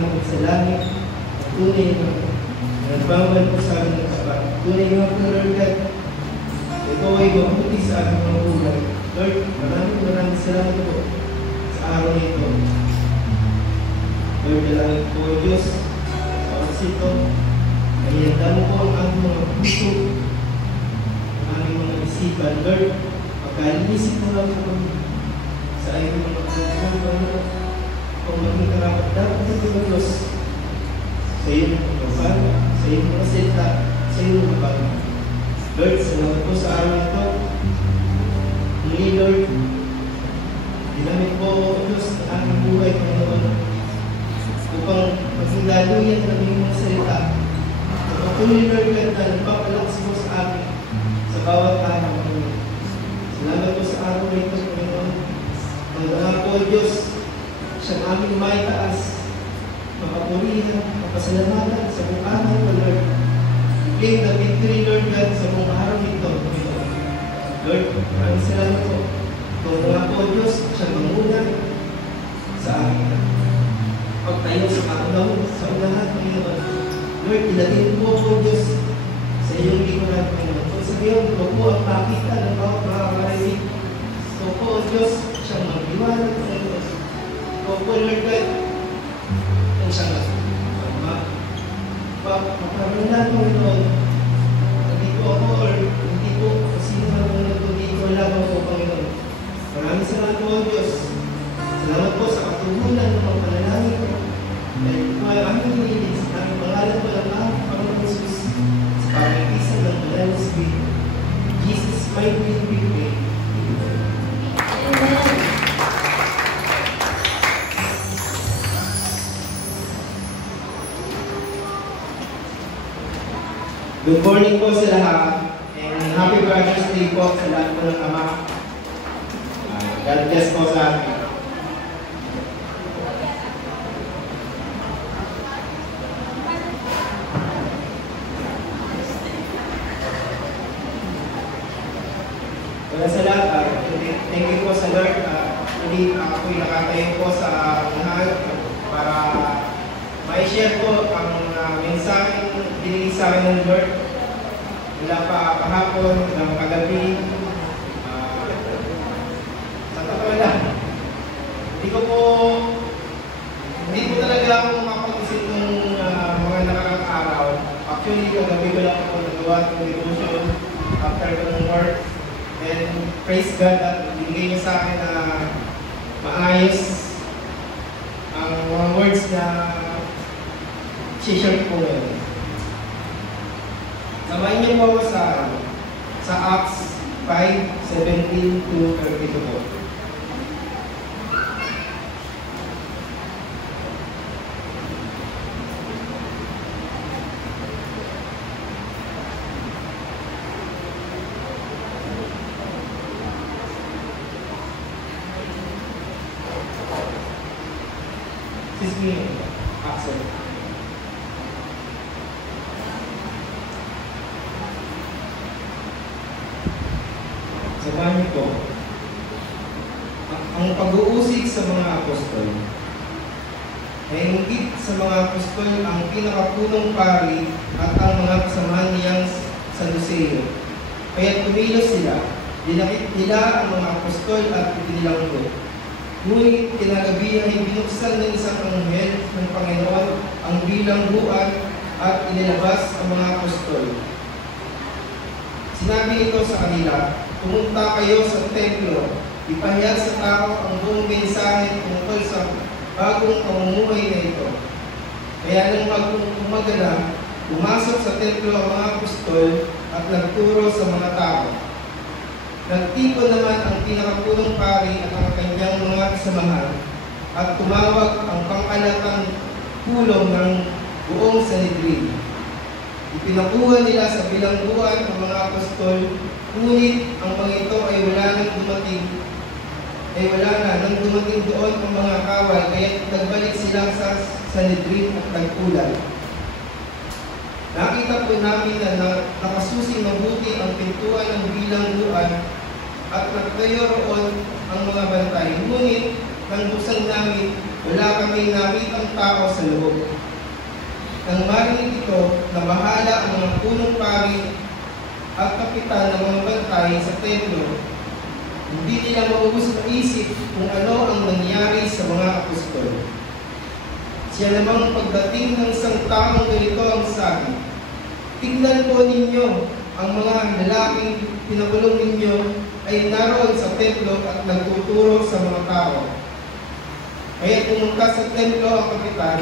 aming sa langit, at tunay na nagbawal po sa amin ng sabat. Tunay nga po, Lord God, ito ay mabuti sa aming mga buhay. Lord, maraming salamat po sa araw nito. Lord, dalangin po ang Diyos sa oras ito. Ayanda mo po ang aming mga puso, ang aming mga isipan. Lord, pagkalinisip mo lang po kami sa iyong mga pagkakas, kung maging karapat dapat sa mga Diyos, sa iyong mga kapal, sa iyong mga seta, sa iyong mga bagay. Lord, salamat po sa araw ito. Muli, Lord, ginamit po o Diyos ng aming buhay, Panginoon, upang maging laluyan ng iyong mga salita. Patuloy, Lord, God, na nagpapalakas mo sa amin sa bawat araw, Panginoon. Salamat po sa araw ito, Panginoon. Mga po, Diyos, siyang aming maitaas, makapurihan, mapasalamatan sa buong araw, Lord. Claim the victory, Lord God, sa buong araw nito, Panginoon. Lord, maraming salamat po. Kung mga po, Diyos, siyang manguna sa amin. Pagtayo sa kaulaw, sa unahan, Panginoon. Lord, ilagay po po, Diyos, sa iyong likuran, Panginoon. Kung sabihin, ito po ang makita ng bawat makakarinig. Ito po, Diyos, siyang mag-iwanag, Panginoon. Ito po, Lord God, kung siyang makarunan, Panginoon. Hindi po ako, or hindi po sino man po hindi ko lamang po, Panginoon. Maraming salamat po, Diyos. Salamat po sa katuhunan ng mga panalangin ko. Dahil po ay aming hinilig sa aming pangalan po ng aming Panginoon Jesus sa pag-iisan ng Banal na Espiritu. Jesus, my name we pray. Amen. Good morning po sa lahat, and happy Father's Day po sa lahat po ng Ama. God bless po sa atin. Wala sa lahat, thank you po sa Lord. Hindi ako'y nakatayo po sa lahat para ma-share po ang mensaheng binigay sa akin ng Lord. Mula pa kahapon, ng kagabi. Sa totoo lang, hindi po talaga ako makapag-isip ng mga nakarang araw. Actually, kagabi ko lang ako nagawa ng devotion after ng work. And praise God at binigay niya sa akin na maayos ang mga words na share ko ngayon. Samayin niyo po ako sa Acts 5:17 to 32 po. Excuse me, Axel. Sabahin ko, ang pag-uusig sa mga apostol ay higit sa mga apostol ang pinakapunong pari at ang mga kasamahan niyang Saduceo. Kaya tumilos sila, dinakit nila ang mga apostol at itinilanggo. Ngunit kinagabi ay binuksan ng isang anghel ng Panginoon ang bilangguan at inilabas ang mga apostol. Sinabi ito sa kanila, pumunta kayo sa templo, ipahayag sa tao ang buong mensahe tungkol sa bagong pamumuhay na ito. Kaya nang umagala, pumasok sa templo ang mga apostol at nagturo sa mga tao. Nagtipon naman ang pinakapunong pari at ang kanyang mga kasamahan at tumawag ang pang-alatang pulong ng buong Sanhedrin. Ipinakuha nila sa bilangguan ang mga apostol, ngunit ang mga ito ay wala nang dumating doon ang mga kawal, kaya nagbalik sila sa Sanhedrin at nagpulay. Nakita po namin na nakasusing mabuti ang pintuan ng bilangguan at nagtayo roon ang mga bantay. Ngunit nang buksan namin, wala kami nakitang tao sa loob. Nang marinig ito, nabahala ang mga punong pari at kapitan ng mga bantay sa templo. Hindi nila maubos maisip kung ano ang nangyari sa mga apostol. Siya namang pagdating ng isang taong ganito ang sabi, "Tingnan po ninyo, ang mga lalaking pinakulong ninyo ay naroon sa templo at nagtuturo sa mga tao." Kaya pumunta sa templo ang kapitan,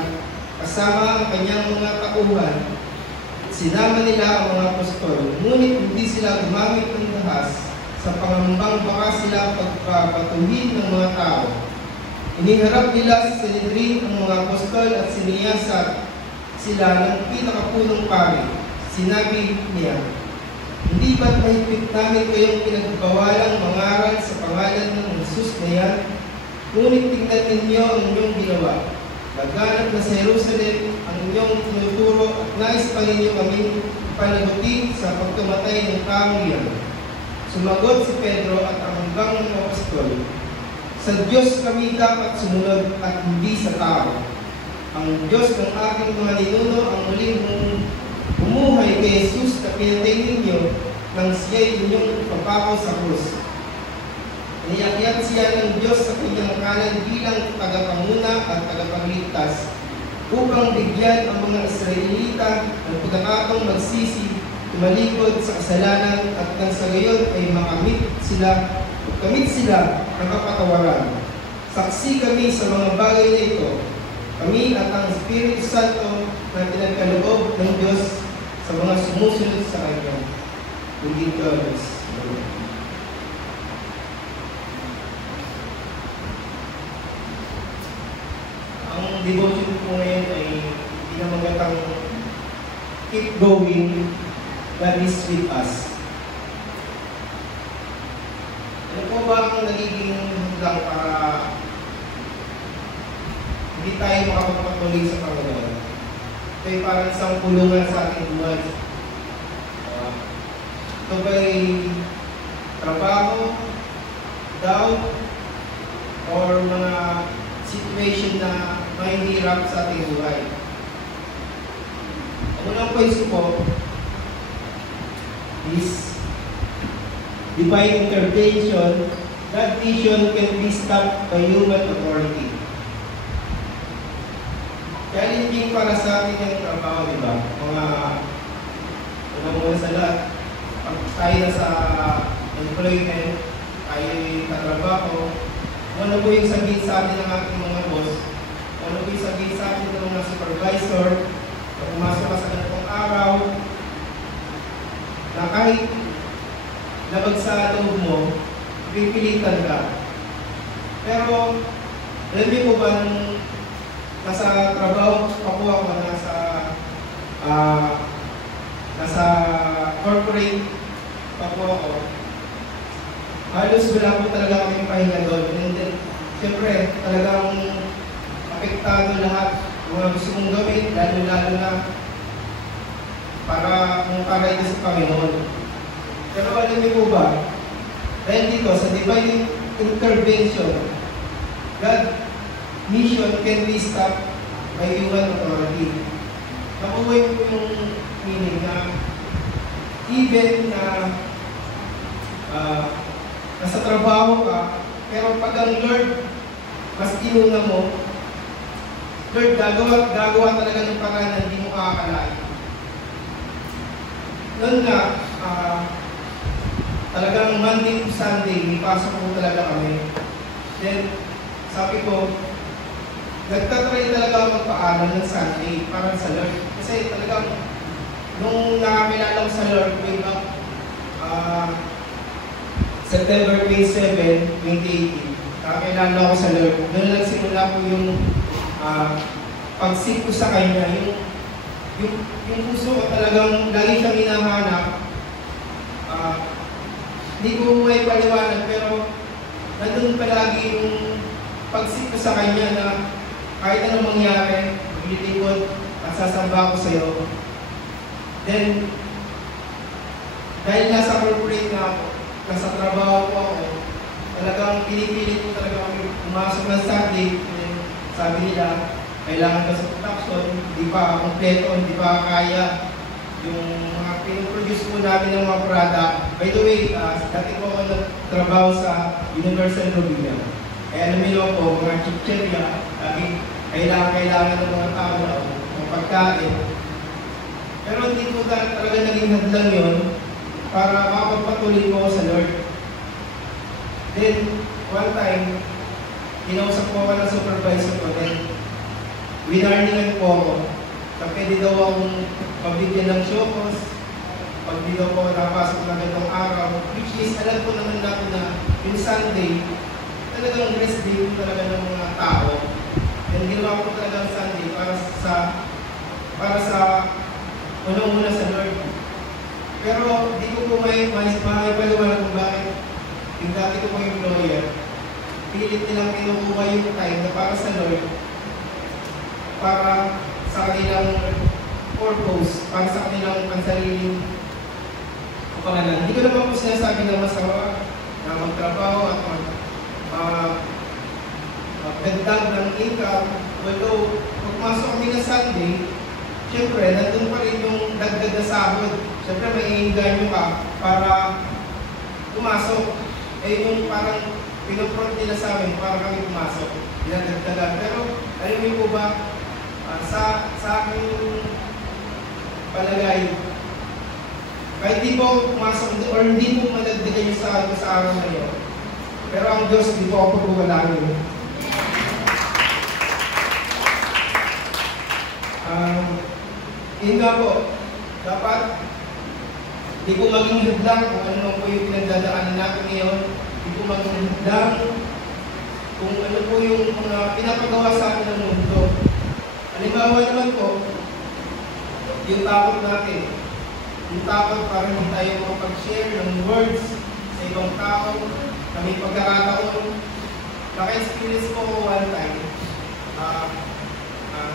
kasama ang kanyang mga tauhan. Sinama nila ang mga apostol, ngunit hindi sila gumamit ng dahas sa pangambang baka sila pagpapatuhin ng mga tao. Iniharap nila sa Sanhedrin ang mga apostol at siniyasat sila ng pinakapunong pari. Sinabi niya, "Hindi ba't mahigpit namin kayong pinagbawalang mangaral sa pangalan ng Jesus na yan? Ngunit tingnan ninyo ang inyong ginawa. Laganap na sa Jerusalem ang inyong tinuturo at nais pa ninyo kaming panagutin sa pagkamatay ng taong yan." Sumagot si Pedro at ang ibang mga apostol, "Sa Diyos kami dapat sumunod at hindi sa tao. Ang Diyos ng ating mga ninuno ang muling bumuhay kay Jesus na pinatay ninyo nang siya'y inyong papako sa krus. Iniakyat siya ng Diyos sa kanyang kanan bilang tagapanguna at tagapagligtas upang bigyan ang mga Israelita ng pagkakataong magsisi, tumalikod sa kasalanan at nang sa gayon ay makamit sila ng kapatawaran. Saksi kami sa mga bagay na ito, kami at ang Espiritu Santo na pinagkaloob ng Diyos sa mga sumusunod sa Kanya." Hindi ko ang devotion po ngayon ay pinamagatang "Keep Going, God is with us." Ano po ba ang nagiging hanggang para hindi tayo makapagpatuloy sa Panginoon? Ito ay parang isang kulungan sa ating buhay. Ito ba'y trabaho, doubt, or mga situation na may hirap sa ating buhay? Ang unang point po is divine intervention. That vision can be stopped by human authority. Challenging para sa atin yung trabaho, di ba? Unang-una sa lahat, pag tayo na sa employment, tayo'y katrabaho, ano po yung sabihin sa atin ng ating mga boss? Ano po yung sabihin sa atin ng mga supervisor? Pag pumasok ka sa ganitong araw, na kahit labag sa loob mo, pipilitan ka. Pero, alam niyo po ba, nung nasa trabaho pa po ako, nasa corporate pa po ako, halos wala po talaga kaming pahinga doon. And then, siyempre, talagang apektado lahat. Mga gusto mong gawin, lalo-lalo na para ito sa Panginoon. Pero alam niyo po ba, dahil dito, sa divine intervention, God mission can be stopped by human authority. Nakuha po yung meaning na even na nasa trabaho ka, pero pag ang Lord mas inuna mo, Lord, gagawa talaga ng paraan na hindi mo kakalain. Noon nga, talagang Monday to Sunday, may pasok po talaga kami. Then, sabi ko, nagtatry talaga ako magpaalam ng Sunday para sa Lord. Kasi talagang, nung nakamilala ko sa Lord, way back, September 27, 2018, nakakilala ako sa Lord. Doon nagsimula po yung pagsik ko sa Kanya, yung puso ko talagang lagi siyang hinahanap. Hindi ko may paliwanag, pero nandun palagi yung pagsik ko sa Kanya na kahit anong mangyari, maglilingkod at sasamba ko sa iyo. Then, dahil nasa corporate na ako, nasa trabaho ko ako, talagang pinipilit ko talaga kami pumasok ng Sunday. And sabi nila, kailangan ka sa production, hindi pa kompleto, hindi pa kaya yung mga pinoproduce po namin ng mga product. By the way, dati ko ako nagtrabaho sa Universal Robina. Kaya alam niyo po, mga chicheria, kailangan ng mga tao na ng pagkain. Pero hindi po talaga naging hadlang yun para makapagpatuloy ko sa Lord. Then, one time, kinausap ko ng supervisor ko, then winarningan po ako. So, pwede daw akong pabigyan ng showcos, pag di daw po napasok na ganitong araw, which is, alam ko naman natin na yung Sunday, talagang rest day ko talaga ng mga tao. And ginawa ko talaga ang Sunday para sa unang-una sa Lord. Pero di ko po may paliwanag kung bakit yung dati ko po yung lawyer, pilit nilang kinukuha yung time na para sa Lord, para sa kanilang purpose, para sa kanilang pansariling kapangalan. Hindi ko naman po sinasabi na masama na magtrabaho at magdagdag ng income. Although, pagmasok kami na Sunday, siyempre, nandun pa rin yung dagdag na sahod. Siyempre, may iinganyo ka para pumasok. Eh, yung parang pinopront nila sa amin para kami pumasok. Dinadagdagan. Pero, alam niyo po ba, sa aking palagay, kahit di po pumasok or hindi po madagdagan yung sahod sa araw na yun, pero ang Diyos, di po ako pagkukulangin. Yun nga po, dapat di po maging hadlang kung ano po yung pinagdadaanan natin ngayon. Di po maging hadlang kung ano po yung mga pinapagawa sa atin ng mundo. Halimbawa naman po, yung takot natin. Yung takot para hindi tayo makapag-share ng words sa ibang tao, na may pagkakataon. Naka-experience po ko one time.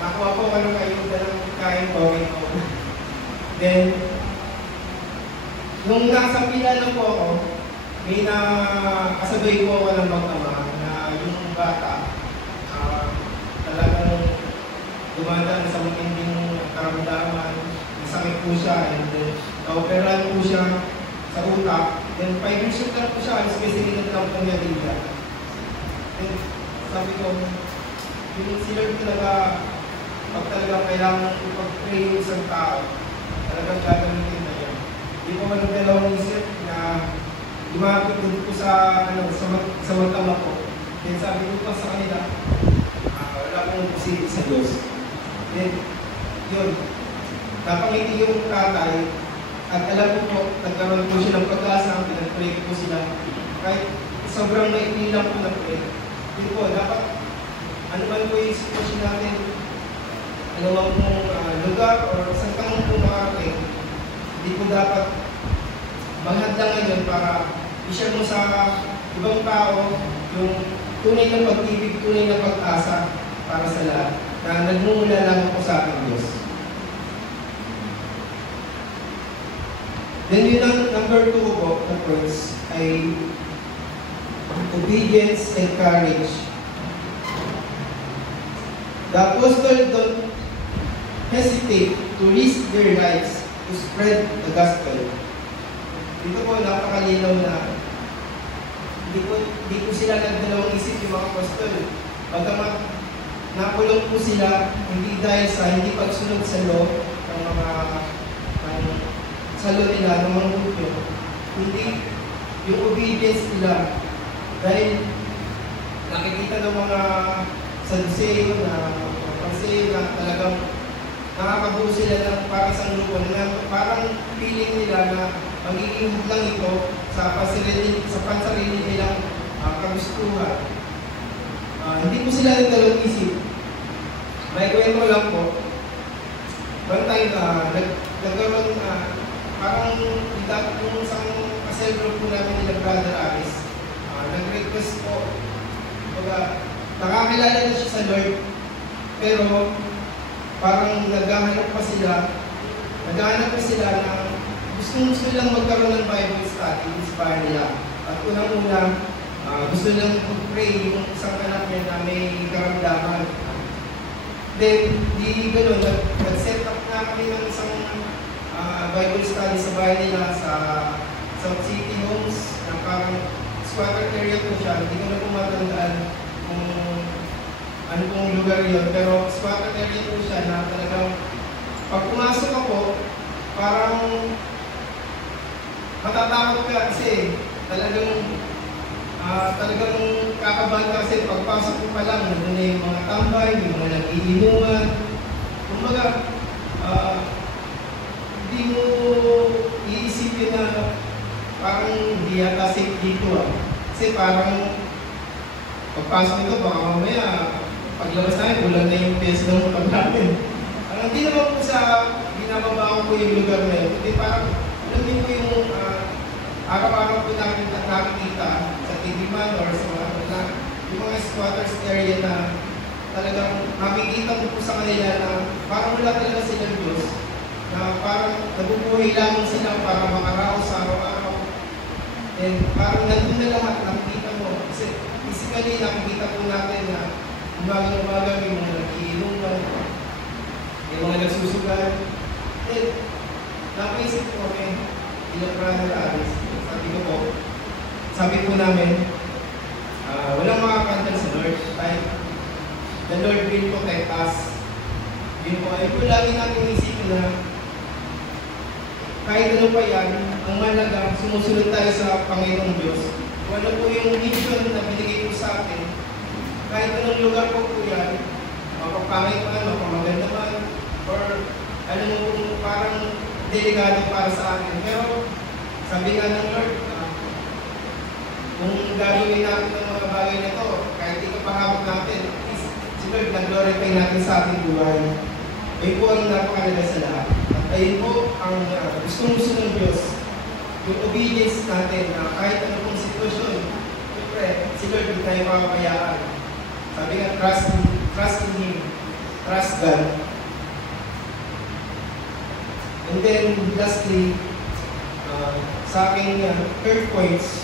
Nakuha po kayo dalang kain po. Then, nung nasa pila na po ako, may nakasabay po ako ng mag-ama na yung bata talagang dumadaan sa matinding karamdaman, nasakit po siya, and then na-operan po siya sa utak. Then 5 years old lang po siya, alas kasi ginag lang po niya din siya. Then sabi ko, yung si Lord talaga, pag talagang kailangan ipag-pray yung isang tao, talagang gagamitin na yan. Hindi ko dalawang isip na lumapit din po sa matama ko. Then sabi ko pa sa kanila, wala pong posible sa Diyos. Then, yun, napangiti yung tatay, at alam ko po, nagkaroon po siya ng pag-asa, pinag-pray po sila. Kahit sobrang maikli lang po na pray. Yun po, dapat, ano man po yung sitwasyon natin, anumang lugar o saan ka mo po makarating, hindi po dapat maghadlangan yun para i-share mo sa ibang tao yung tunay na pag-ibig, tunay na pag-asa para sa lahat na nagmumula lang po sa ating Diyos. Then yun ang number 2 po na points ay obedience and courage. The apostle don't hesitate to risk their lives to spread the gospel. Dito po napakalinaw na hindi po sila nagdalawang isip yung mga apostol. Bagamat nakulong po sila hindi dahil sa hindi pagsunod sa law ng mga sa law nila ng mga Hudyo, hindi yung obedience nila dahil nakikita ng mga Saduceo na talagang nakakabuo sila ng parang isang grupo na parang feeling nila na magiging lang ito sa pansarili nilang kagustuhan. Hindi po sila nagdalawang isip. May kwento lang po. One time, nagkaroon parang kung isang ka-cell po namin nila Brother Aris, nag-request po. Nakakilala na siya sa Lord, pero parang naghahanap pa sila na gusto lang magkaroon ng Bible study sa bahay nila. At unang-una, gusto lang mag-pray yung isang anak niya na may karamdaman. Then, di gano'n, nag-set up na kami ng isang Bible study sa bahay nila sa City Homes, na parang squatter area po siya. Hindi ko na pumatandaan kung ano pong lugar yun, pero squatter area po siya na talagang pag pumasok ako, parang matatakot ka kasi talagang kakabahan ka kasi pagpasok ko pa lang, doon na yung mga tambay, yung mga nag-iinuman. Kumbaga, hindi mo iisipin na parang hindi yata safe dito Kasi parang pagpasok nito, baka mamaya, paglabas namin, bulan na yung PS ng utang namin. Hindi naman po sa binababa ko yung lugar na yun, hindi parang, alam niyo po yung araw-araw po namin nakikita sa TV man or sa yung mga squatters area na talagang makikita mo po sa kanila na parang wala talaga silang Diyos, na parang nabubuhay lamang sila para makaraos sa araw-araw. And parang nandun na lahat, nakikita mo. Kasi physically, nakikita po natin na umagang-umaga may mga nagiinom na, may mga nagsusugal. And napaisip ko kami, ilang brother Aris, sabi po namin, walang makakanta sa Lord. The Lord will protect us. Yun po, ay po lagi natin isipin na kahit ano pa yan, ang malaga, sumusunod tayo sa Panginoong Diyos. Kung ano po yung mission na binigay po sa atin, kahit anong lugar po po yan, mapapangit man, mapamaganda man, or ano mo parang delikado para sa akin. Pero sabi nga ng Lord, kung gagawin natin ng mga bagay na ito, kahit ito pahawak natin, si Lord nag-glorify natin sa ating buhay. Ayun po ang napakalaga sa lahat. At ayun po ang gusto ng Diyos, yung obedience natin na kahit ano pong sitwasyon, siyempre, si Lord hindi tayo makakayaan. Sabi nga, trust in Him, trust God. And then, lastly, sa aking third points,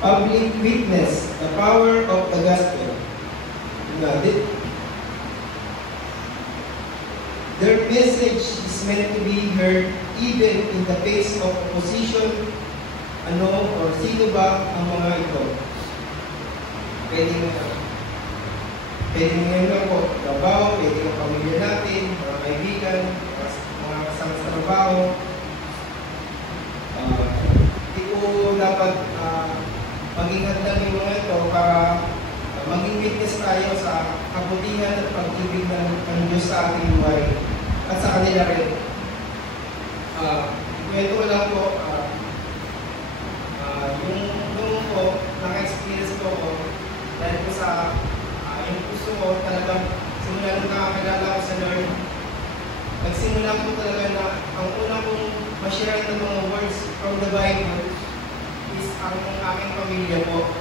public witness, the power of the gospel. Their message is meant to be heard even in the face of opposition, or sino ba ang mga ito? Pwede ngayon lang po, trabaho, pwede ang pamilya natin, mga kaibigan, mga kasama sa trabaho. Hindi po dapat maging handa yung mga ito para maging witness tayo sa kabutihan at pag-ibig ng Diyos sa ating buhay at sa kanila rin. Ito lang po, yung noong po, naka-experience ko dahil po sa yung gusto ko talagang simula nung nakakilala ko sa Lord, nagsimula po talaga na ang unang kong ma-share ng mga words from the Bible is ang aking pamilya po.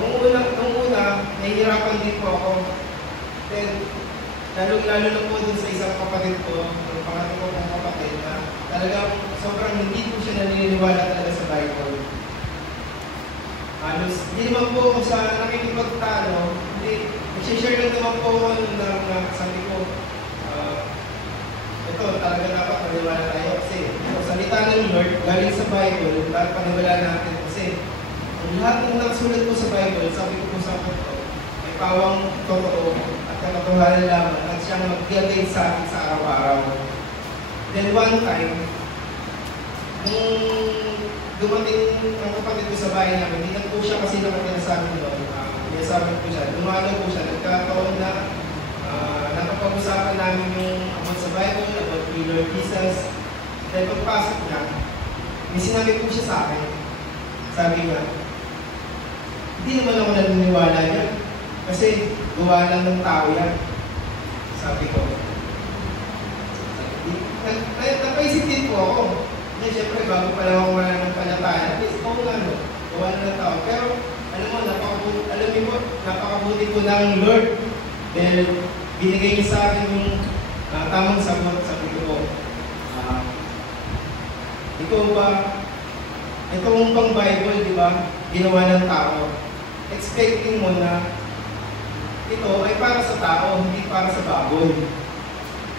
Nung una, nahihirapan din po ako. Then, lalo na po dun sa isang kapatid ko, yung pangatlo ko kong kapatid, na talagang sobrang hindi po siya naniniwala talaga sa Bible. Halos, hindi naman po ako sa nakikipagtalo, hindi, nag-share lang naman po ako na sabi ko, ito, talaga dapat maniwala tayo kasi ang salita ng Lord, galing sa Bible, dapat paniwala natin kasi ang lahat ng nakasulat po sa Bible, sabi ko po sa akin ito, may pawang totoo at katotohanan lamang at siyang mag-guide sa akin sa araw-araw. Then one time, nung dumating ang kapatid ko sa bahay namin, hindi na po siya kasi nakatira sa amin doon. Sabi ko siya, dumalo po siya, nagkataon na nakapag-usapan namin yung about sa Bible, about the Lord Jesus. Dahil pagpasok niya, may sinabi po siya sa akin. Sabi nga, hindi naman ako naniniwala niya. Kasi gawa lang ng tao yan. Sabi ko. Napaisip din po ako. Hindi, siyempre, bago pa lang ako wala ng palataya. At least, oo nga, no? Gawa lang ng tao. Pero, alam mo, napakabuti po ng Lord. Dahil binigay niya sa akin yung Tamang sagot, sabi ko, ikaw ba, itong bang Bible, di ba, ginawa ng tao, expecting mo na ito ay para sa tao, hindi para sa baboy.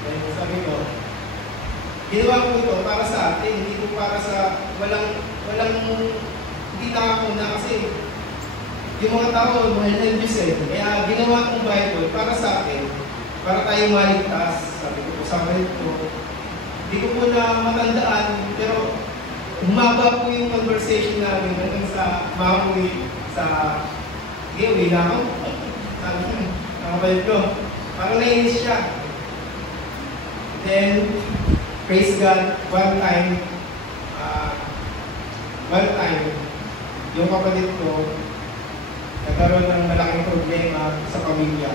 Then sabi ko, ginawa ko ito para sa atin, hindi ko para sa hindi nakakuna kasi yung mga tao, mahal ng Diyos eh. Kaya ginawa kong Bible para sa atin, para tayo maligtas. Sabi ko po sa ko, hindi ko po na matandaan, pero humaba po yung conversation namin hanggang sa mamuwi sa uwi na ako. Sabi ko, nakabalik ko. Parang nainis siya. Then, praise God, one time, yung kapatid ko, nagkaroon ng malaking problema sa pamilya.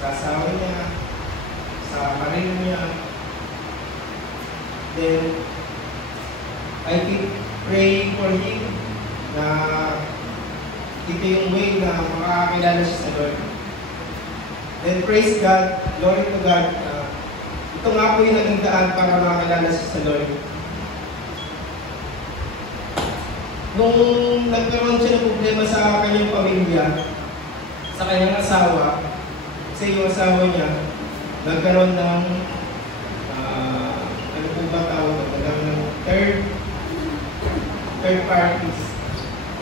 Sa asawa niya, sa karir niya. Then, I keep praying for him na ito yung way na makakakilala siya sa Lord. Then, praise God, glory to God, ito nga po yung naging daan para makakilala siya sa Lord. Nung nagkaroon siya ng problema sa kanyang pamilya, sa kanyang asawa, kasi yung asawa niya, nagkaroon ng, ano po ba tawag, nagkaroon ng third parties.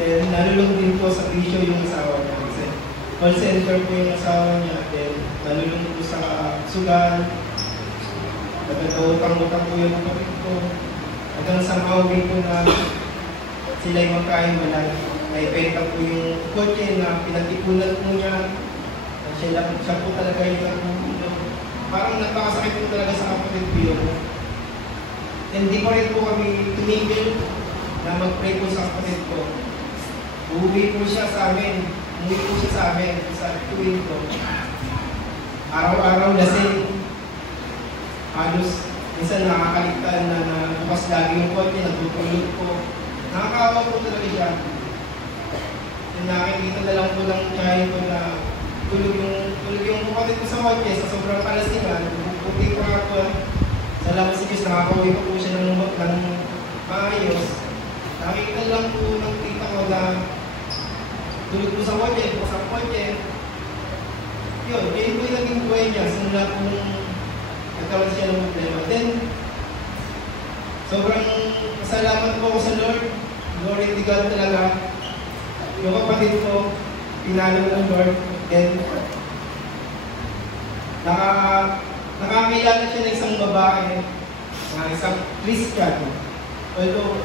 Then, nalulong din po sa bisyo yung asawa niya. Kasi, call center po yung asawa niya. Then, nalulong po sa sugal. Nagkakautang-utang po yung kapit ko. Hanggang sa mauwi po na sila yung magkahimalay. May benta po yung kotse na pinatipunan po niya. Siya po talaga yung nagpupuno. Parang napakasakit po talaga sa kapatid ko yun. Hindi ko rin po kami tumigil na mag-pray po sa kapatid ko. Uuwi po siya sa amin. Umuwi po siya sa amin sa tuwing ko. Araw-araw lasing. Halos minsan nakakaligtan na bukas lagi yung kotse, nagpupulot ko. Nakakawa po talaga siya. Nakikita na lang po ng tiyahin ko na tulog yung kapatid ko sa kotse sa sobrang kalasingan. Puti ko nga po. Salamat sa Diyos, nakakauwi ko po siya ng maayos. Nakikita lang po ng tita ko na tulog po sa kotse, bukas ang kotse. Yun po yung naging buhay niya. Simula po nagkaroon siya ng problema. Then, sobrang pasalamat po ako sa Lord. Glory to God talaga. Yung kapatid ko, pinalo ng Lord. Then, nakakilala siya ng isang babae, isang Christian. Although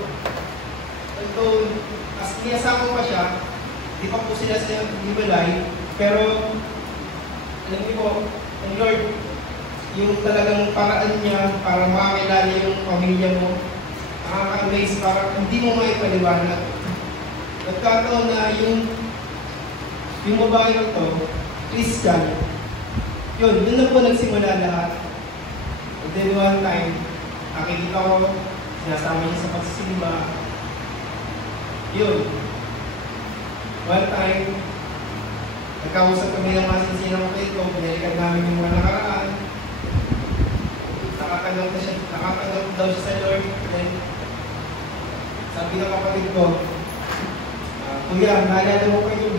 as niyasama pa siya, di pa po sila sa hiwalay, pero alam niyo po, ang Lord, yung talagang paraan niya para makakilala yung pamilya mo, nakaka-amaze, para hindi mo maipaliwanag. Nagkataon na yung babae na to, Christian, yun, doon na po nagsimula lahat. And then one time, nakikita ko, sinasama niya sa pagsisimba. Yun. One time, nagkausap kami ng masinsin ng kapatid ko, pinalikan namin yung mga nakaraan. Nakatanggap daw siya sa Lord. Then, sabi ng kapatid ko, Kuya, naalala mo kayo.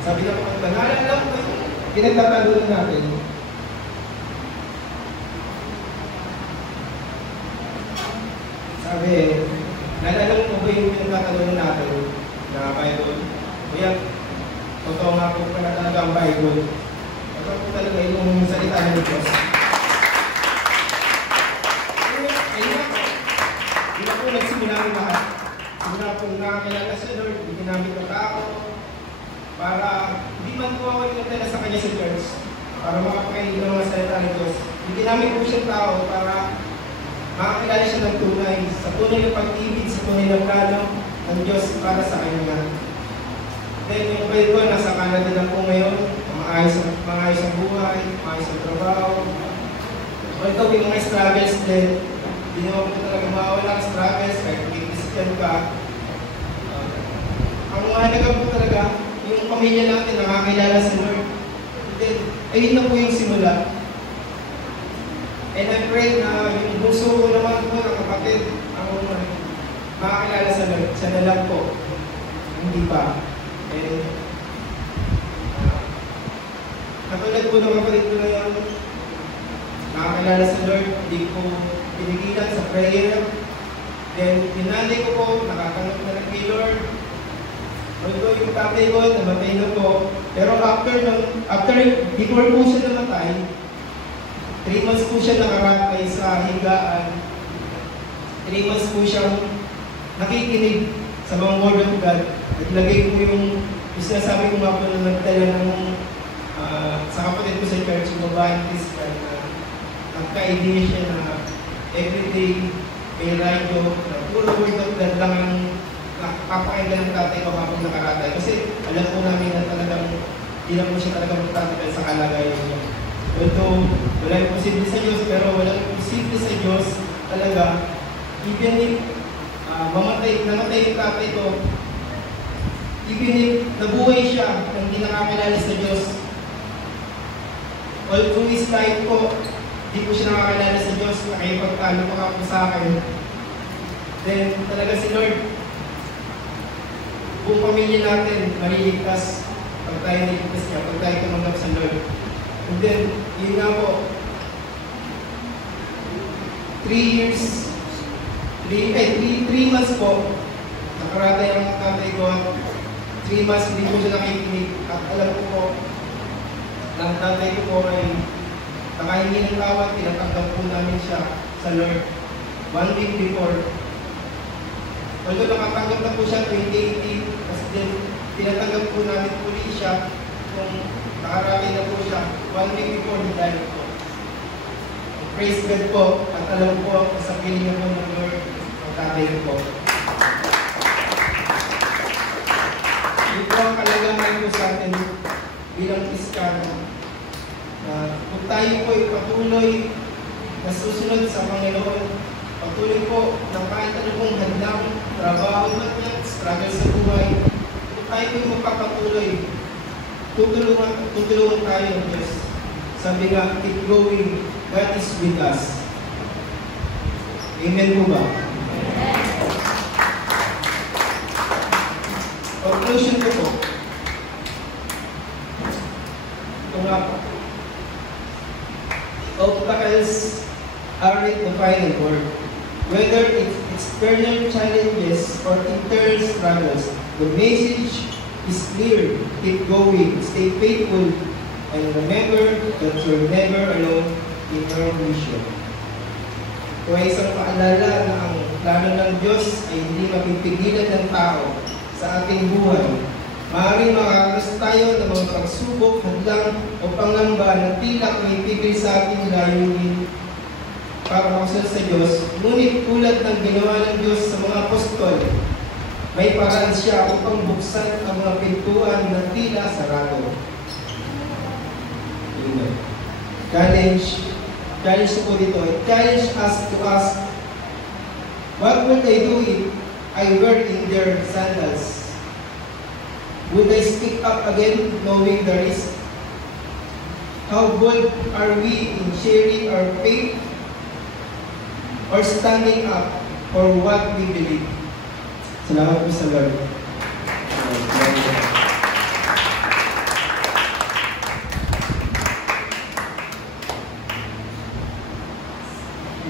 Sabi ng kapatid ko, naalala mo kayo. Pinagtatalunan natin. Sabi, naalala mo ba yung pinagtatalunan natin na Bible? Kuya, totoo nga po pala talaga ang Bible. Totoo po talaga yung salita ng Diyos. Hindi na po nagsimula ang lahat. Simula po nakakilala sa Lord, hindi namin ng tao. Para hindi man po ako inatala sa kanya sa church. Para makapakainin ng mga salita ng Diyos. Hindi namin po siyang tao para makakilala siya ng tunay. Sa tunay ng pag-ibig, sa tunay ng plano ng Diyos para sa kanya. Then yung kapatid ko, nasa Canada na po ngayon. Maayos ang buhay, maayos ang trabaho. Although may mga struggles din, hindi naman po talaga mawala ang struggles kahit mag-Christian ka. ang mahalaga po talaga, yung pamilya natin nakakilala sa Lord. And then, ayun na po yung simula. And I pray na yung bunso ko naman po ng kapatid, ang makakilala sa Lord. Siya na lang po. Hindi pa. And katulad po ng kapatid ko na yan, nakakilala sa Lord, hindi ko pinigilan sa prayer. Then, pinanay ko po, nakatanggap na lang kay Lord. Although yung tatay ko, namatay na po. Pero before po siya namatay, 3 months po siya nakaratay sa higaan. 3 months po siyang nakikinig sa mga word of God. Naglagay po yung sinasabi ko nga po na nagtala ng sa kapatid ko sa church, yung babaeng Christian na nagka-idea siya na everyday may radyo, na puro word of God lang ang nakapakinggan ng tatay ko habang nakaratay. Kasi alam po namin na talagang hindi lang po siya talagang magtatagal sa kalagayan niya. Although walang posible sa Diyos, pero walang posible sa Diyos talaga. Even if namatay yung tatay ko, even if nabuhay siya nang hindi nakakilala sa Diyos, all through his life po, hindi po siya nakakilala sa Diyos, nakipagtalo pa nga po sa akin. Then talaga si Lord, buong pamilya natin maliligtas pag tayo niligtas niya, pag tayo tumanggap sa Lord. And then, yun nga po, 3 months po, nakaratay ang tatay ko. 3 months, hindi ko siya nakikinig. At alam ko po, ng tatay ko po ay nakahingi ng tawad, tinatanggap po namin siya sa Lord 1 week before. Although nakatanggap na po siya 2018, kasi din tinatanggap po namin po rin siya kung nakaratay na po siya 1 week before the died po. Praise God po, at alam po sa piling na po ng Lord ang tatay po. Ito ang kalagaman po sa atin bilang Kristiyano. Kung tayo po ay patuloy na susunod sa Panginoon, patuloy po ng kahit ano pong hadlang, trabaho man yan, struggle sa buhay, kung tayo po magpapatuloy, tutulungan tayo ng Diyos. Sabi nga, keep going, God is with us. Amen po ba? Conclusion ko po. Ito nga po. Obstacles aren't the final word. Whether it's external challenges or internal struggles, the message is clear. Keep going, stay faithful, and remember that you're never alone in your mission. Ito ay isang paalala na ang plano ng Diyos ay hindi mapipigilan ng tao sa ating buhay. Maaaring makakalas tayo ng mga pagsubok, hadlang o pangamba na tila may pipil sa ating layunin para makasunod sa Diyos. Ngunit tulad ng ginawa ng Diyos sa mga apostol, may paraan siya upang buksan ang mga pintuan na tila sarado. Challenge po dito. Challenge us to ask, what would I do if I were in their sandals? Would I speak up again knowing the risk? How bold are we in sharing our faith or standing up for what we believe? Salamat po sa Lord.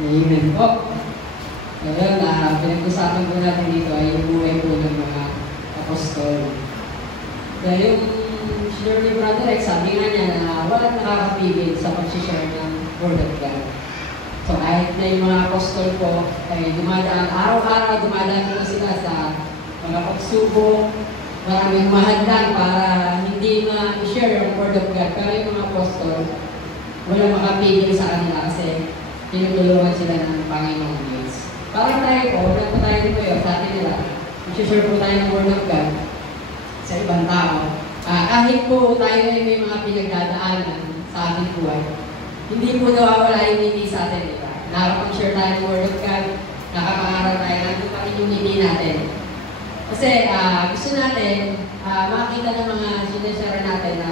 Amen po. Ngayon, pinag-usapan po natin dito ay yung buhay po ng mga apostol. Dahil yung share ni Brother Rex, sabi nga niya na walang nakakapigil sa pag-share ng Word of God. So kahit na yung mga apostol po ay dumadaan, araw-araw dumadaan po sila sa mga pagsubok, maraming mahadlang para hindi ma-share yung Word of God. Pero yung mga apostol, walang makapigil sa kanila kasi tinutulungan sila ng Panginoong Diyos. Parang tayo po, wala po tayo dito yun, sa atin nila, i-share po tayo ng Word of God sa ibang tao. Kahit po tayo ay may mga pinagdadaanan sa ating buhay, hindi po nawawala yung ngiti sa atin, di ba? Nakapag-share tayo ng Word of God, nakapag-aral tayo, nandun pa rin yung ngiti natin. Kasi gusto natin makita ng mga sinashare natin na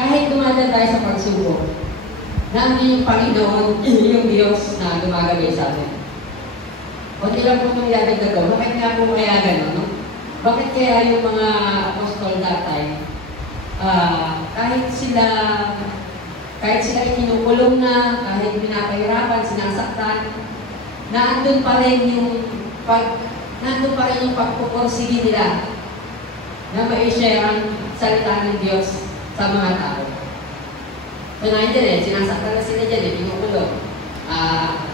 kahit dumadaan tayo sa pagsubok, namin yung Panginoon, yung Diyos na gumagabay sa atin. Kunti lang po itong iadagdag ko. Bakit nga po kaya gano'n? No? Bakit kaya yung mga apostol dati, kahit sila kinukulong na, kahit pinapahirapan, sinasaktan, nandun pa rin yung pagpupursige nila na ma-share ang salita ng Diyos sa mga tao. So nandiyan sinasaktan na sila dyan pinukulong.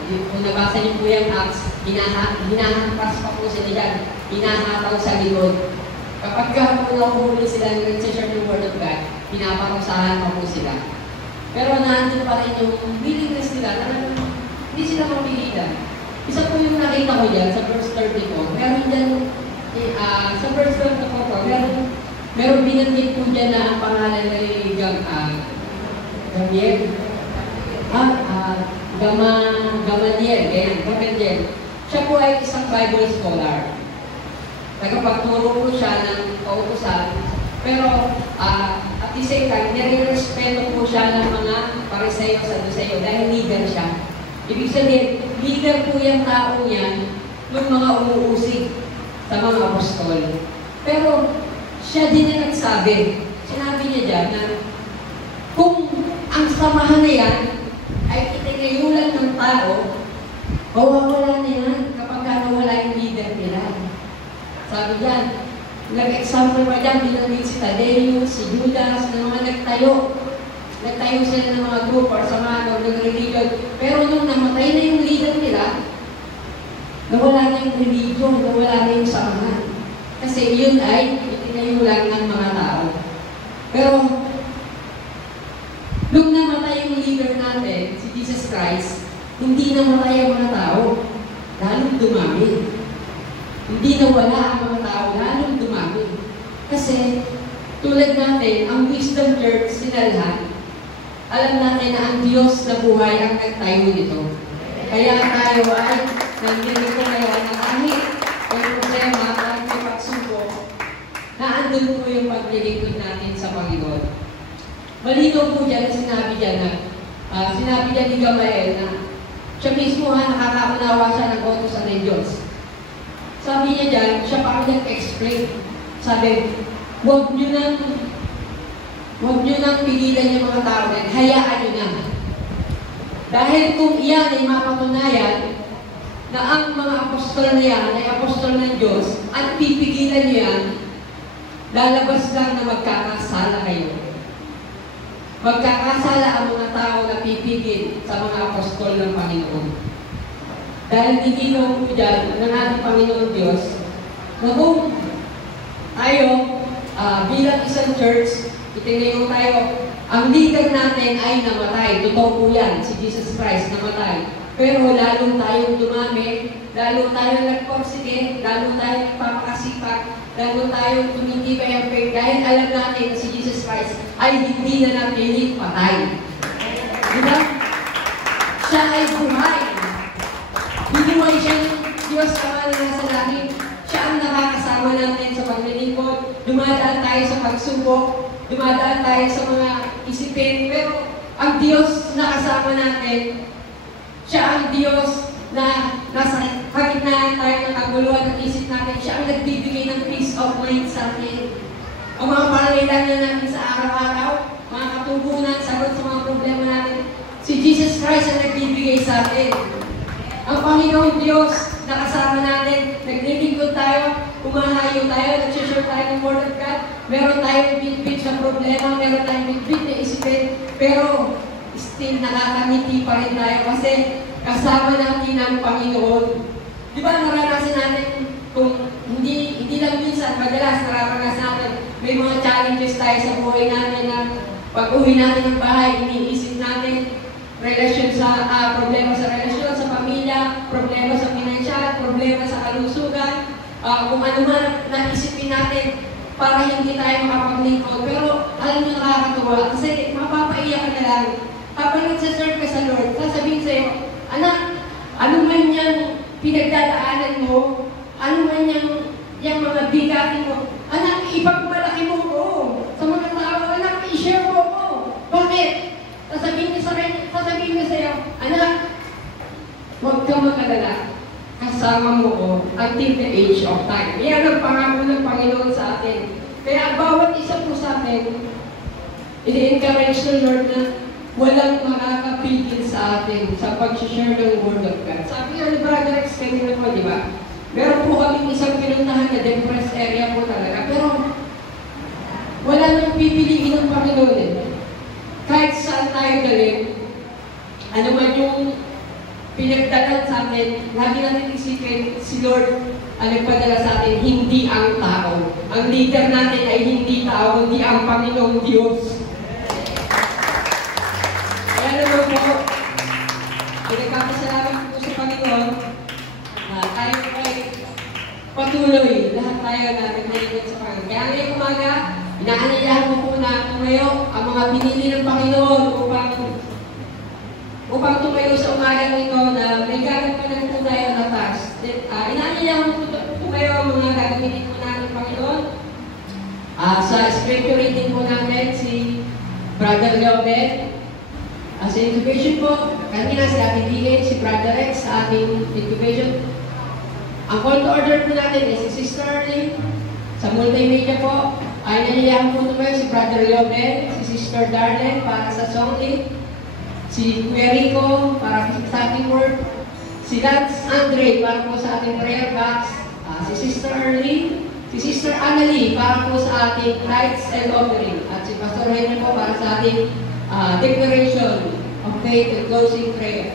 Kung nabasa niyo po yung Acts, hinahampas pa po sila dyan, hinahataw sa likod. Kapag po nakuhuli sila ng nag-share ng Word of God, pinapakusahan pa po sila. Pero nandun pa rin yung willingness nila, talagang hindi sila mapigilan. Isa po yung nakita ko dyan sa verse 34. Meron dyan, sa verse 34, meron binanggit po dyan na ang pangalan ay Gamaliel. Gamaliel. Siya po ay isang Bible scholar. Nagpagturo po siya ng kautusan. Pero at the same time, nire-respeto po siya ng mga Pariseo sa Saduceo dahil leader siya. Ibig sabihin, leader po yung tao niyan ng mga umuusig sa mga apostol. Pero siya din na nagsabi. Sinabi niya dyan na kung ang samahan na yan ay itinayulan ng tao, mawawala na yan kapag nawala yung leader nila. Sabi dyan, nag-example pa dyan, binanggit si Tadeus, si Judas, na mga nagtayo. Nagtayo sila ng mga group or samahan ng religion. Pero nung namatay na yung leader nila, nawala na yung religion, nawala na yung samahan. Kasi yun ay itinayulan ng mga tao. Pero, nung namatay yung leader natin, si Jesus Christ, hindi namatay ang mga tao, lalong dumami. Hindi nawala ang mga tao, lalong dumami. Kasi, tulad natin, ang Wisdom Church sinalhan, alam natin na ang Diyos na buhay ang nagtayo nito. Kaya tayo ay nandito ngayon na kahit may problema, kahit may pagsubok, na andun po yung paglilingkod natin sa Panginoon. Malinaw po dyan na sinabi dyan ni Gamaliel na siya mismo nakakaunawa siya ng utusan ng Diyos. Sabi niya dyan, siya pa ang nag-explain. Sabi, huwag nyo nang pigilan yung mga tao na, hayaan nyo na. Dahil kung iyan ay mapatunayan na ang mga apostol na yan ay apostol ng Diyos at pipigilan nyo yan, lalabas lang na magkakasala kayo. Magkakasala ang mga tao na pipigil sa mga apostol ng Panginoon. Dahil nilinaw po dyan ng ating Panginoon Diyos na kung tayo bilang isang church, itinayo tayo, ang leader natin ay namatay. Totoo po yan, si Jesus Christ namatay. Pero lalong tayong dumami, lalong tayong nagporsige, lalong tayong nagpapakasipag, lalong tayong tumitibay ang faith dahil alam natin na si Jesus Christ ay hindi na napiling patay. Diba? Siya ay buhay. Binuhay siya ng Diyos Ama na nasa langit. Siya ang nakakasama natin sa paglilingkod. Dumadaan tayo sa pagsubok. Dumadaan tayo sa mga isipin. Pero ang Diyos na kasama natin, siya ang Diyos na nasa pagitnaan tayo ng kaguluhan ng isip natin. Siya ang nagbibigay ng peace of mind sa atin. Ang mga pangailangan natin sa araw-araw, mga katugunan, sagot sa mga problema natin, si Jesus Christ ang nagbibigay sa atin. Ang Panginoong Diyos na kasama natin, naglilingkod tayo, umahayo tayo, nag-share tayo ng Word of God, meron tayong bitbit sa problema, meron tayong bitbit na isipin, pero still nakakangiti pa rin tayo kasi kasama natin ang Panginoon. Di ba naranasan natin kung hindi lang minsan, madalas nararanas natin, may mga challenges tayo sa buhay natin na pag-uwi natin ng bahay, iniisip natin relasyon sa problema sa relasyon, sa pamilya, problema sa pinansyal, problema sa kalusugan, kung ano man naisipin natin para hindi tayo makapaglingkod. Pero alam niyo nakakatuwa kasi mapapaiyak ka na lang. Habang nagsaserve ka sa Lord, sasabihin sa'yo, anak, ano man yung pinagdadaanan mo, ano man yung yung mga bigatin mo. Anak, ipagmalaki mo ko. Sa mga tao, anak, i-share mo ko. Bakit? Sasabihin niya sa'yo, anak, huwag kang mag-alala. Kasama mo ko until the age of time. Yan ang pangako ng Panginoon sa atin. Kaya bawat isa po sa atin, i-encourage ng Lord na walang makakapigil sa atin sa pag-share ng Word of God. Sabi nga ni Brother X kanina po, di ba? Meron po kami isang pinuntahan na depressed area po talaga. Pero wala nang pipiliin ng Panginoon eh. Kahit saan tayo galing, ano man yung pinagdagan sa atin, lagi natin isipin, si Lord ang nagpadala sa atin, hindi ang tao. Ang leader natin ay hindi tao, hindi ang Panginoong Diyos. Kaya naman po, ay nagkakasalamat po sa Panginoon na tayo ay patuloy, lahat tayo na naglilingkod sa Panginoon. Kaya ngayong umaga, inaanyayahan ko po na tumayo ang mga pinili ng Panginoon upang tumayo sa umaga nito na may gagawin po tayo na task. Inaanyayahan ko tumayo ang mga gagawin po natin ng Panginoon. Sa scripture reading po namin, si Brother Leobet. Sa incubation po, kanina si Ate Digay, si Brother X sa ating incubation. Ang call to order po natin is si Sister Arlene. Sa multimedia po, ay nangyayang po tumayo si Brother Leobet, si Sister Darlene para sa song lead, si Kuya Rico para sa ating word, si Lance Andre para po sa ating prayer box, si Sister Arlene, si Sister Annalie para po sa ating lights and offering, at si Pastor Henry po para sa ating declaration of faith and closing prayer.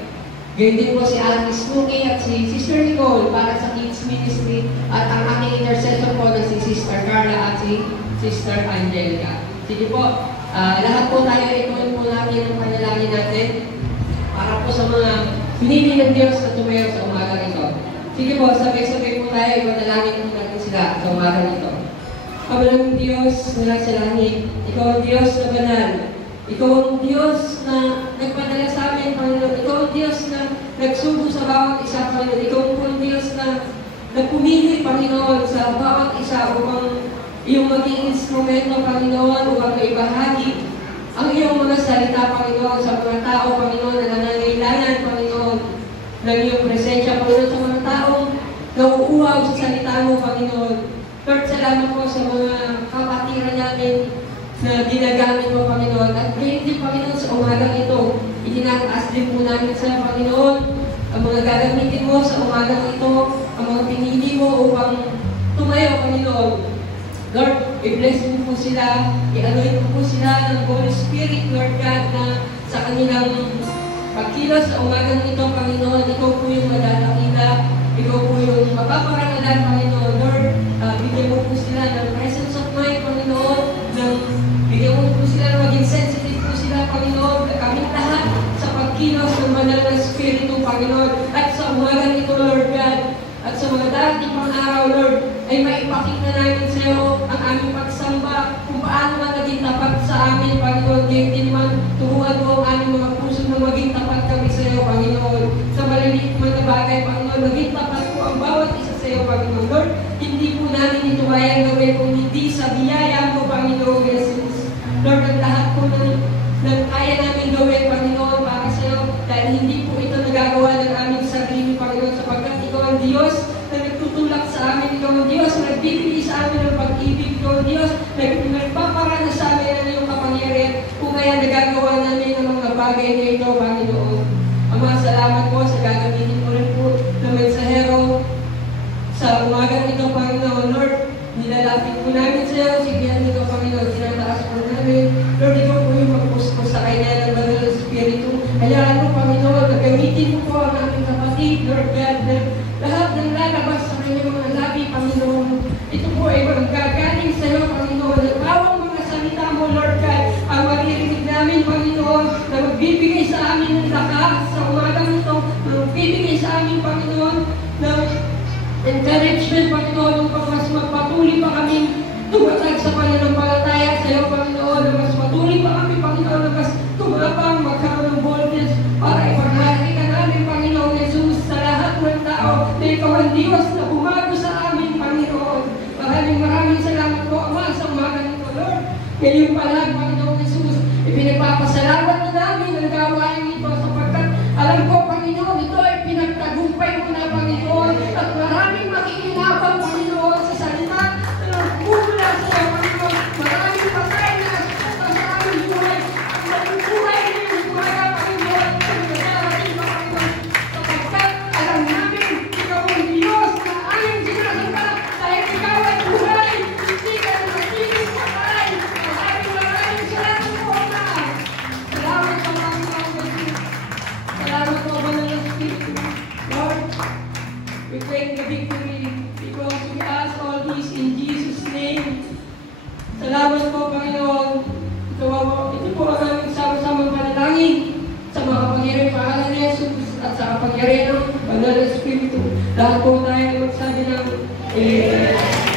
Ganyan din po si Ate Snooki at si Sister Nicole para sa kids ministry, at ang ating intercessor po na si Sister Carla at si Sister Angelica. Sige po, lahat po tayo ituloy po natin ang panalangin natin para po sa mga pinili ng Diyos na tumayo sa umaga ito. Sige po, sabay-sabay po tayo, ipanalangin po natin sila sa umaga ito. Kamalang Diyos na sa langit, Ikaw ang Diyos na banal. Ikaw ang Diyos na nagpadala sa amin, Panginoon. Ikaw ang Diyos na nagsugo sa bawat isa, Panginoon. Ikaw ang Diyos na nagpumili, Panginoon, sa bawat isa upang iyong maging instrumento, Panginoon, upang maibahagi ang iyong mga salita, Panginoon, sa mga tao, Panginoon, na nangangailangan, Panginoon, ng iyong presensya, Panginoon, sa mga taong nauuhaw sa salita mo, Panginoon. Lord, salamat po sa mga kapatiran namin na ginagamit mo, Panginoon. At ngayon din, Panginoon, sa umagang ito, itinataas din po namin sa Panginoon ang mga gagamitin mo sa umagang ito, ang mga pinili mo upang tumayo, Panginoon. Lord, i-bless mo po sila, i-anoint mo po sila ng Holy Spirit, Lord God, na sa kanilang pagkilos sa umagang ito, Panginoon, ikaw po yung madadakila, ikaw po yung mapaparangalan, Panginoon. Lord, bigyan mo po sila ng presence of mind, Panginoon, bigyan mo po sila ng maging sensitive po sila, Panginoon, kaming lahat sa pagkilos ng banal na Espiritu, Panginoon, at sa umagang ito, Lord God, at sa mga dating mga araw, Lord, ay maipakita namin sa iyo ang aming pagsamba, kung paano man naging tapat sa amin, Panginoon. Ngayon din man, turuan mo ang aming mga puso na maging tapat kami sa iyo, Panginoon. Sa maliliit man na bagay, Panginoon, maging tapat po ang bawat isa sa iyo, Panginoon. Lord, hindi po namin ito kayang gawin kung hindi sa biyaya mo, Panginoon Jesus. Lord, ang lahat po ng kaya namin gawin, Panginoon, para sa iyo, dahil hindi po ito nagagawa ng aming sarili, Panginoon, sapagkat ikaw ang Diyos na nagtutulak sa amin, ikaw ang Diyos na nagbibigay sa amin ng pag-ibig, ikaw ang Diyos na nagpaparana sa amin ng iyong kapangyarihan, kung kaya nagagawa namin ang mga bagay na ito, Panginoon. Ama, salamat po sa gagamitin mo rin po na mensahero sa umagang ito, Panginoon. Lord, nilalapit po namin sa iyo, sigihan ito, Panginoon, sinataas po namin. Lord, ikaw po yung magpuspos sa kanya ng banal na Espiritu. Hayaan mo, Panginoon, na gamitin mo po ang aming kapatid, Lord God, na lahat ng lalabas sa kanyang mga labi, Panginoon. Ito po ay magagaling sa iyo, Panginoon. At bawang mga salita mo, Lord God, ang maririnig namin, Panginoon, na magbibigay sa amin ng lakas sa umagang ito, na magbibigay sa amin, Panginoon, ng encouragement, Panginoon, upang mas magpatuloy pa kami tumatag sa pananampalataya sa iyo, Panginoon, na mas patuloy pa kami, Panginoon, na mas tumapang magkaroon ng boldness para ipagmalaki ka namin, Panginoon Jesus, sa lahat ng tao na ikaw ang Diyos na bumago sa amin, Panginoon. Ipinagpapasalamat na namin ang gawain ito sapagkat alam ko, Panginoon, ito ay pinagtagumpay mo na, Panginoon, at maraming makikinabang, Panginoon, sa salita na nagmumula sa iyo, Panginoon. Maraming patay na asuka sa aming buhay. Ang mabubuhay na yung buhay, Panginoon, ang magdarating, Panginoon, sapagkat alam namin, ikaw ang Diyos na aming sinasamba dahil ikaw ay buhay, hindi ka na nakinis sa patay. Maraming salamat po, Ama. Salamat sa mga kapatid. Salamat po, Banal na Espiritu. Lord, we claim the victory because we ask all this in Jesus' name. Salamat po, Panginoon. Ito po ang aming sama-samang panalangin sa mga kapangyarihan pangalan ni Jesus at sa kapangyarihan ng Banal na Espiritu. Lahat po tayo magsabi ng Amen.